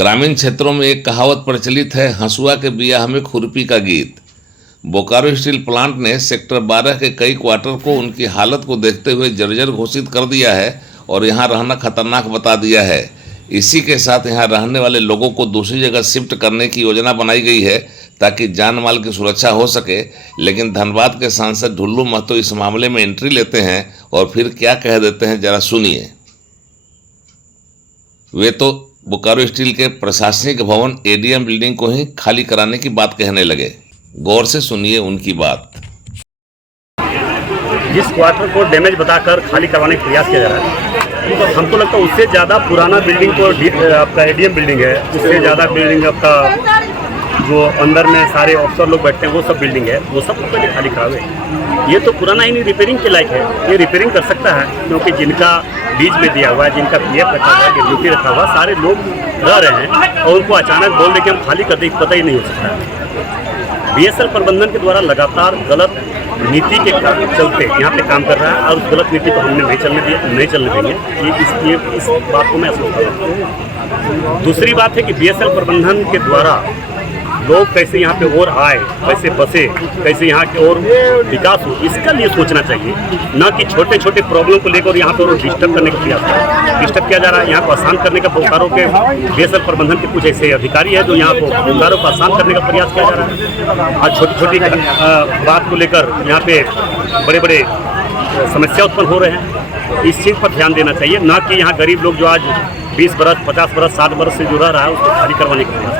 ग्रामीण क्षेत्रों में एक कहावत प्रचलित है, हंसुआ के बियाह में खुरपी का गीत। बोकारो स्टील प्लांट ने सेक्टर 12 के कई क्वार्टर को उनकी हालत को देखते हुए जर्जर घोषित कर दिया है और यहां रहना खतरनाक बता दिया है। इसी के साथ यहां रहने वाले लोगों को दूसरी जगह शिफ्ट करने की योजना बनाई गई है ताकि जान माल की सुरक्षा हो सके। लेकिन धनबाद के सांसद ढुल्लू महतो इस मामले में एंट्री लेते हैं और फिर क्या कह देते हैं, जरा सुनिए। वे तो बोकारो स्टील के प्रशासनिक भवन एडीएम बिल्डिंग को ही खाली कराने की बात कहने लगे। गौर से सुनिए उनकी बात। जिस क्वार्टर को डैमेज बताकर खाली करवाने का प्रयास किया जा रहा है, तो हमको लगता है उससे ज़्यादा पुराना बिल्डिंग को आपका एडीएम बिल्डिंग है, उससे ज़्यादा बिल्डिंग आपका जो अंदर में सारे ऑफिसर लोग बैठते हैं वो सब बिल्डिंग है, वो सब पहले खाली करावे। ये तो पुराना ही नहीं, रिपेयरिंग के लायक है, ये रिपेयरिंग कर सकता है क्योंकि जिनका बीज में दिया हुआ है, जिनका पीएफ रखा हुआ है, ग्रेजुटी रखा हुआ, सारे लोग रह रहे हैं और उनको अचानक बोल दे कि हम खाली कर दें, पता ही नहीं हो सकता है। बीएसएल प्रबंधन के द्वारा लगातार गलत नीति के चलते यहाँ पे काम कर रहा है और उस गलत नीति को हमने नहीं चलने देंगे। इस बात को मैं सोचता हूँ। दूसरी बात है कि बीएसएल प्रबंधन के द्वारा लोग कैसे यहाँ पे और आए, कैसे बसे, कैसे यहाँ के और विकास हो, इसका लिए सोचना चाहिए, न कि छोटे छोटे प्रॉब्लम को लेकर यहाँ पर डिस्टर्ब करने का प्रयास डिस्टर्ब किया जा रहा है। यहाँ को आसान करने का बोकारो के बीएसएल प्रबंधन के कुछ ऐसे अधिकारी है जो यहाँ को बोकारो को आसान करने का प्रयास किया जा रहा है और छोटी छोटी बात को लेकर यहाँ पे बड़े बड़े समस्या उत्पन्न हो रहे हैं। इस चीज़ पर ध्यान देना चाहिए, न कि यहाँ गरीब लोग जो आज 20 बरस, 50 बरस, 60 बरस से जुड़ा रहा है उसको खाली करवाने का प्रयास।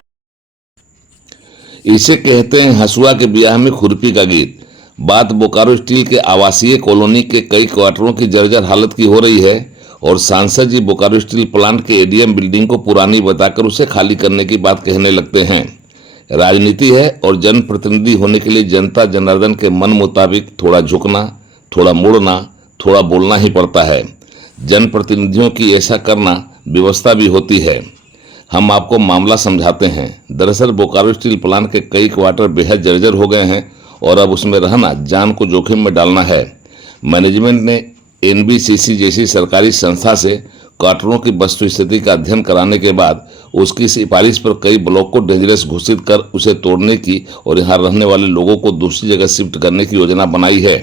इसे कहते हैं हंसुआ के ब्याह में खुरपी का गीत। बात बोकारो स्टील के आवासीय कॉलोनी के कई क्वार्टरों की जर्जर हालत की हो रही है और सांसद जी बोकारो स्टील प्लांट के एडीएम बिल्डिंग को पुरानी बताकर उसे खाली करने की बात कहने लगते हैं। राजनीति है और जनप्रतिनिधि होने के लिए जनता जनार्दन के मन मुताबिक थोड़ा झुकना, थोड़ा मुड़ना, थोड़ा बोलना ही पड़ता है। जनप्रतिनिधियों की ऐसा करना व्यवस्था भी होती है। हम आपको मामला समझाते हैं। दरअसल बोकारो स्टील प्लांट के कई क्वार्टर बेहद जर्जर हो गए हैं और अब उसमें रहना जान को जोखिम में डालना है। मैनेजमेंट ने एनबीसीसी जैसी सरकारी संस्था से क्वार्टरों की वस्तुस्थिति का अध्ययन कराने के बाद उसकी सिफारिश पर कई ब्लॉक को डेंजरस घोषित कर उसे तोड़ने की और यहाँ रहने वाले लोगों को दूसरी जगह शिफ्ट करने की योजना बनाई है।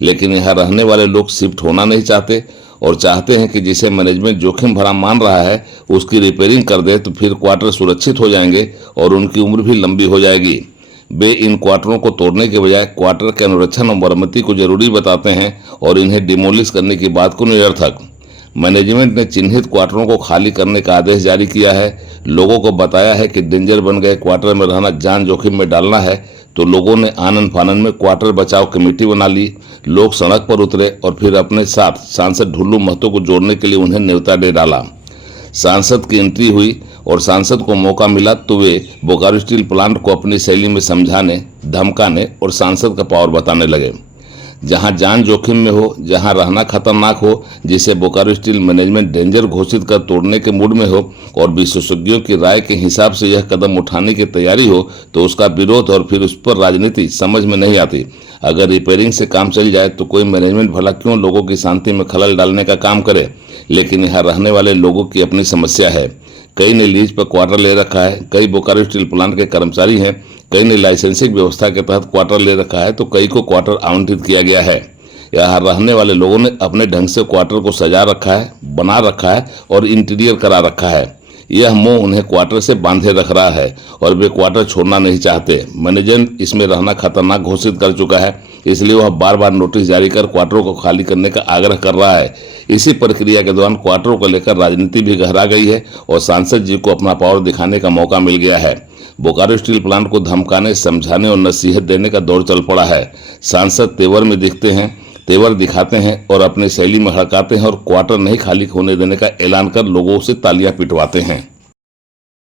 लेकिन यहाँ रहने वाले लोग शिफ्ट होना नहीं चाहते और चाहते हैं कि जिसे मैनेजमेंट जोखिम भरा मान रहा है उसकी रिपेयरिंग कर दे तो फिर क्वार्टर सुरक्षित हो जाएंगे और उनकी उम्र भी लंबी हो जाएगी। वे इन क्वार्टरों को तोड़ने के बजाय क्वार्टर के अनुरक्षण और मरम्मति को जरूरी बताते हैं और इन्हें डिमोलिश करने की बात को निरर्थक। मैनेजमेंट ने चिन्हित क्वार्टरों को खाली करने का आदेश जारी किया है। लोगों को बताया है कि डेंजर बन गए क्वार्टर में रहना जान जोखिम में डालना है, तो लोगों ने आनन फानन में क्वार्टर बचाव कमेटी बना ली। लोग सड़क पर उतरे और फिर अपने साथ सांसद ढुल्लू महतो को जोड़ने के लिए उन्हें न्योता दे डाला। सांसद की एंट्री हुई और सांसद को मौका मिला तो वे बोकारो स्टील प्लांट को अपनी शैली में समझाने, धमकाने और सांसद का पावर बताने लगे। जहां जान जोखिम में हो, जहां रहना खतरनाक हो, जिसे बोकारो स्टील मैनेजमेंट डेंजर घोषित कर तोड़ने के मूड में हो और विशेषज्ञों की राय के हिसाब से यह कदम उठाने की तैयारी हो तो उसका विरोध और फिर उस पर राजनीति समझ में नहीं आती। अगर रिपेयरिंग से काम चल जाए तो कोई मैनेजमेंट भला क्यों लोगों की शांति में खलल डालने का काम करे। लेकिन यहाँ रहने वाले लोगों की अपनी समस्या है। कई ने लीज पर क्वार्टर ले रखा है, कई बोकारो स्टील प्लांट के कर्मचारी हैं, कई ने लाइसेंसिंग व्यवस्था के तहत क्वार्टर ले रखा है तो कई को क्वार्टर आवंटित किया गया है। यहाँ रहने वाले लोगों ने अपने ढंग से क्वार्टर को सजा रखा है, बना रखा है और इंटीरियर करा रखा है। यह मोह उन्हें क्वार्टर से बांधे रख रहा है और वे क्वार्टर छोड़ना नहीं चाहते। मैनेजमेंट इसमें रहना खतरनाक घोषित कर चुका है, इसलिए वह बार बार नोटिस जारी कर क्वार्टरों को खाली करने का आग्रह कर रहा है। इसी प्रक्रिया के दौरान क्वार्टरों को लेकर राजनीति भी गहरा गई है और सांसद जी को अपना पावर दिखाने का मौका मिल गया है। बोकारो स्टील प्लांट को धमकाने, समझाने और नसीहत देने का दौर चल पड़ा है। सांसद तेवर में दिखते हैं, तेवर दिखाते हैं और अपनी शैली में हड़काते हैं और क्वार्टर नहीं खाली होने देने का ऐलान कर लोगों से तालियां पिटवाते हैं।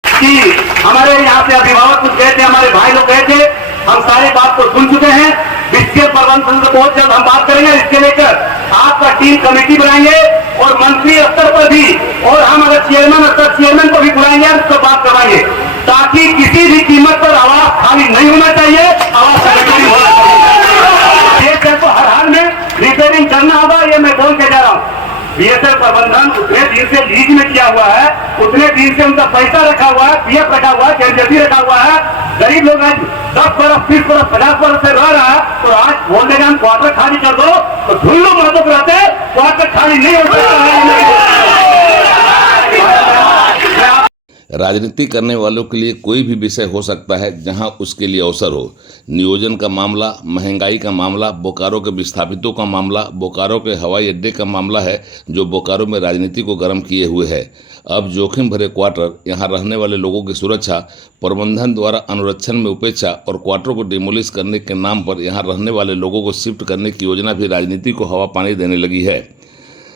हमारे यहाँ से अभिभावक कुछ गए थे, हमारे भाई लोग गए थे, हम सारी बात को सुन चुके हैं। वित्तीय प्रबंधन से बहुत जल्द हम बात करेंगे। इसके लेकर आपका टीम कमेटी बनाएंगे और मंत्री स्तर पर भी, और हम अगर चेयरमैन को भी बुलाएंगे, उसको बात करवाएंगे ताकि किसी भी कीमत पर आवास खाली नहीं होना चाहिए, आवास रिपेयरिंग होना चाहिए। ये तो हर हाल में रिपेयरिंग करना होगा, ये मैं बोल के जा रहा हूँ। बीएसएल प्रबंधन उतने दिन से लीज में किया हुआ है, उतने दिन से उनका पैसा रखा हुआ है, पीएफ रखा हुआ है, कैजुअलिटी रखा हुआ है, गरीब लोग आज 10 बरस 30 बरस 50 बरस से रह रहा है, तो आज बोल देगा हम क्वार्टर खाली कर दो, तो झुल्लू महतो रहते क्वार्टर खाली नहीं हो सकता। राजनीति करने वालों के लिए कोई भी विषय हो सकता है जहां उसके लिए अवसर हो। नियोजन का मामला, महंगाई का मामला, बोकारो के विस्थापितों का मामला, बोकारो के हवाई अड्डे का मामला है जो बोकारो में राजनीति को गर्म किए हुए है। अब जोखिम भरे क्वार्टर, यहां रहने वाले लोगों की सुरक्षा, प्रबंधन द्वारा अनुरक्षण में उपेक्षा और क्वार्टर को डिमोलिश करने के नाम पर यहां रहने वाले लोगों को शिफ्ट करने की योजना भी राजनीति को हवा पानी देने लगी है।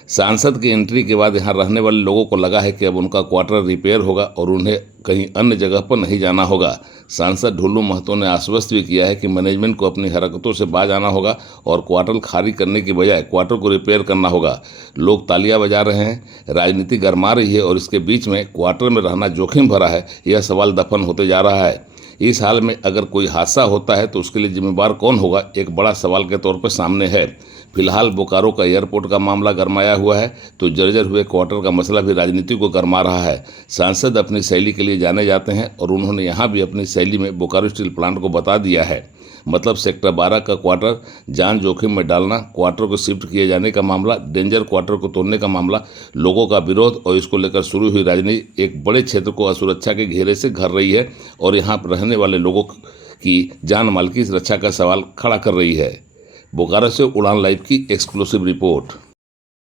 सांसद की एंट्री के बाद यहां रहने वाले लोगों को लगा है कि अब उनका क्वार्टर रिपेयर होगा और उन्हें कहीं अन्य जगह पर नहीं जाना होगा। सांसद ढुल्लू महतो ने आश्वस्त भी किया है कि मैनेजमेंट को अपनी हरकतों से बाज आना होगा और क्वार्टर खाली करने की बजाय क्वार्टर को रिपेयर करना होगा। लोग तालियां बजा रहे हैं, राजनीति गरमा रही है और इसके बीच में क्वार्टर में रहना जोखिम भरा है, यह सवाल दफन होते जा रहा है। इस हाल में अगर कोई हादसा होता है तो उसके लिए जिम्मेदार कौन होगा, एक बड़ा सवाल के तौर पर सामने है। फिलहाल बोकारो का एयरपोर्ट का मामला गरमाया हुआ है तो जर्जर हुए क्वार्टर का मसला भी राजनीति को गरमा रहा है। सांसद अपनी शैली के लिए जाने जाते हैं और उन्होंने यहाँ भी अपनी शैली में बोकारो स्टील प्लांट को बता दिया है। मतलब सेक्टर 12 का क्वार्टर जान जोखिम में डालना, क्वार्टर को शिफ्ट किए जाने का मामला, डेंजर क्वार्टर को तोड़ने का मामला, लोगों का विरोध और इसको लेकर शुरू हुई राजनीति एक बड़े क्षेत्र को असुरक्षा के घेरे से घर रही है और यहाँ पर रहने वाले लोगों की जान माल की रक्षा का सवाल खड़ा कर रही है। बोकारो से उड़ान लाइव की एक्सक्लूसिव रिपोर्ट।